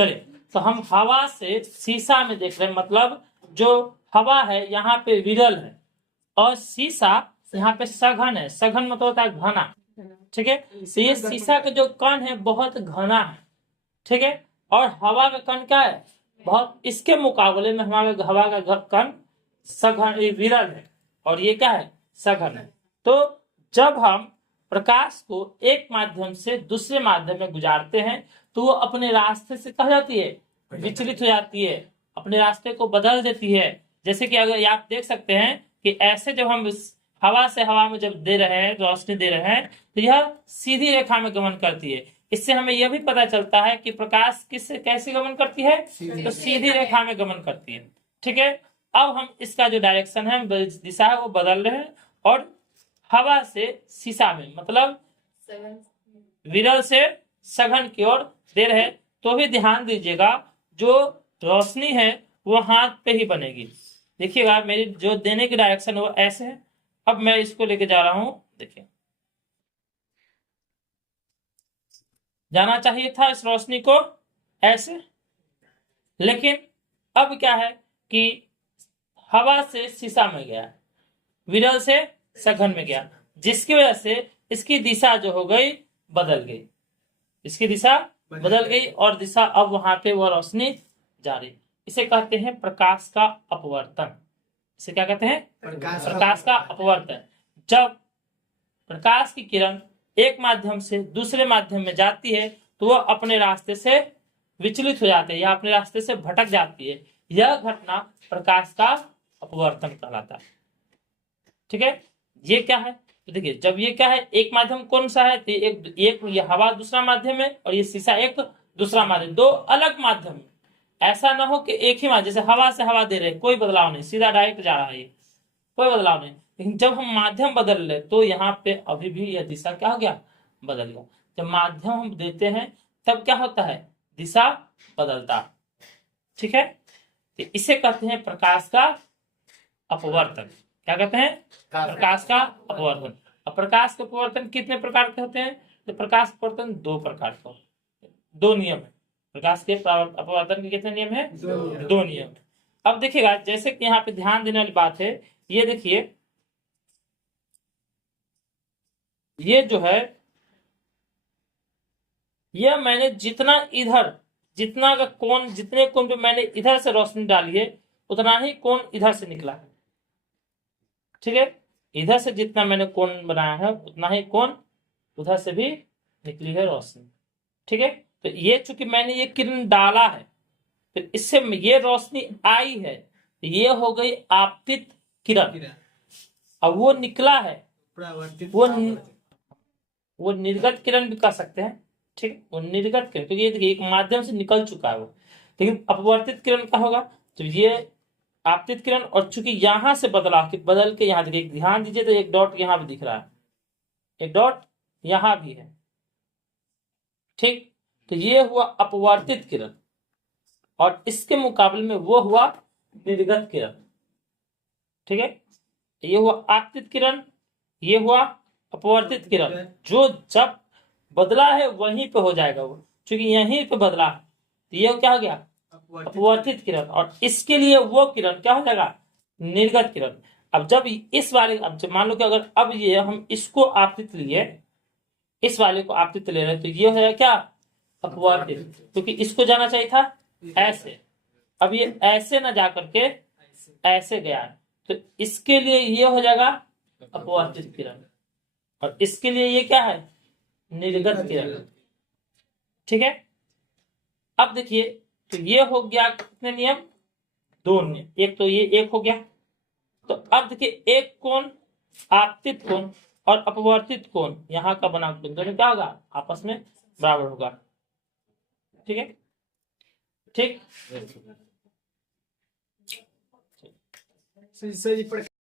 चलिए, तो हम हवा से शीशा में देख रहे हैं, मतलब जो हवा है यहाँ पे विरल है और शीशा यहाँ पे सघन है। सघन मतलब होता है घना, ठीक है। तो ये शीशा का जो कण है बहुत घना है, ठीक है। और हवा का कण क्या है, बहुत, इसके मुकाबले में हमारा हवा का कण सघन विरल है और ये क्या है, सघन है। तो जब हम प्रकाश को एक माध्यम से दूसरे माध्यम में गुजारते हैं तो वो अपने रास्ते से कह जाती है, विचलित हो जाती है, अपने रास्ते को बदल देती है। जैसे कि अगर आप देख सकते हैं कि ऐसे जब हम हवा से हवा में जब दे रहे हैं, रोशनी दे रहे हैं, तो यह सीधी रेखा में गमन करती है। इससे हमें यह भी पता चलता है कि प्रकाश किससे कैसे गमन करती है, तो सीधी रेखा में गमन करती है, ठीक है। अब हम इसका जो डायरेक्शन है, दिशा है, वो बदल रहे हैं और हवा से शीशा में, मतलब विरल से सघन की ओर दे रहे हैं। तो भी ध्यान दीजिएगा, जो रोशनी है वो हाथ पे ही बनेगी। देखिएगा मेरी जो देने की डायरेक्शन है वो ऐसे है। अब मैं इसको लेके जा रहा हूं, देखिए जाना चाहिए था इस रोशनी को ऐसे, लेकिन अब क्या है कि हवा से शीशा में गया, विरल से सघन में गया, जिसकी वजह से इसकी दिशा जो हो गई बदल गई, इसकी दिशा बदल गई और दिशा अब वहां पे वो रोशनी जा रही। इसे कहते हैं प्रकाश का अपवर्तन। इसे क्या कहते हैं, प्रकाश का अपवर्तन। जब प्रकाश की किरण एक माध्यम से दूसरे माध्यम में जाती है तो वह अपने रास्ते से विचलित हो जाते हैं या अपने रास्ते से भटक जाती है। यह घटना प्रकाश का अपवर्तन कहलाता है, ठीक है। ये क्या है, तो देखिए जब ये क्या है, एक माध्यम कौन सा है, तो एक ये हवा दूसरा माध्यम है और ये शीशा एक दूसरा माध्यम, दो अलग माध्यम है। ऐसा ना हो कि एक ही माध्यम, जैसे हवा से हवा दे रहे, कोई बदलाव नहीं, सीधा डायरेक्ट जा रहा है, कोई बदलाव नहीं। लेकिन जब हम माध्यम बदल ले तो यहाँ पे अभी भी यह दिशा क्या हो गया, बदल गया। जब माध्यम हम देते हैं तब क्या होता है, दिशा बदलता, ठीक है। तो इसे कहते हैं प्रकाश का अपवर्तन। क्या कहते हैं, प्रकाश का अपवर्तन। अब प्रकाश के अपवर्तन कितने प्रकार के होते हैं, तो प्रकाश अपवर्तन दो प्रकार के, दो नियम है। प्रकाश के अपवर्तन के कितने नियम है, दो नियम। अब देखिएगा जैसे कि यहाँ पे ध्यान देने वाली बात है, ये देखिए ये जो है, ये मैंने जितना इधर, जितना का कोण, जितने कोण पे मैंने इधर से रोशनी डाली है उतना ही कोण इधर से निकला है, ठीक है। इधर से जितना मैंने कोण बनाया है उतना ही कोण उधर से भी निकली है रोशनी, ठीक है। तो ये चूंकि मैंने ये किरण डाला है तो इससे ये रोशनी आई है, तो ये हो गई आपतित किरण। अब वो निकला है, वो निर्गत किरण भी कह सकते हैं, ठीक है। वो निर्गत किरण, क्योंकि ये देखिए एक माध्यम से निकल चुका है वो। लेकिन अपवर्तित किरण का होगा, तो ये आपतित किरण, और चूंकि यहां से बदल के यहाँ देखिए, ध्यान दीजिए तो एक डॉट यहाँ भी दिख रहा है, एक डॉट यहाँ भी है, ठीक। तो ये हुआ अपवर्तित किरण और इसके मुकाबले में वो हुआ निर्गत किरण, ठीक है। ये हुआ आपतित किरण, ये हुआ अपवर्तित किरण। जो जब बदला है वहीं पे हो जाएगा वो, क्योंकि यहीं पे बदला है, तो ये क्या हो गया, अपवर्तित किरण। और इसके लिए वो किरण क्या हो जाएगा, निर्गत किरण। अब जब इस वाले, अब जब मान लो कि अगर अब ये हम इसको आपतित लिए, इस वाले को आपतित ले रहे, तो ये हो जाएगा क्या, अपवर्तित, क्योंकि इसको जाना चाहिए था ऐसे, अब ये ऐसे ना जा करके ऐसे गया, तो इसके लिए ये हो जाएगा अपवर्तित किरण और इसके लिए ये क्या है, निर्गत किरण, ठीक है। अब देखिए, तो ये हो गया कितने नियम, दो नियम। एक तो ये एक हो गया, तो अब देखिए एक कोण, आपतित कोण और अपवर्तित कोण, यहाँ का बना दोनों क्या होगा, आपस में बराबर होगा, ठीक है, ठीक।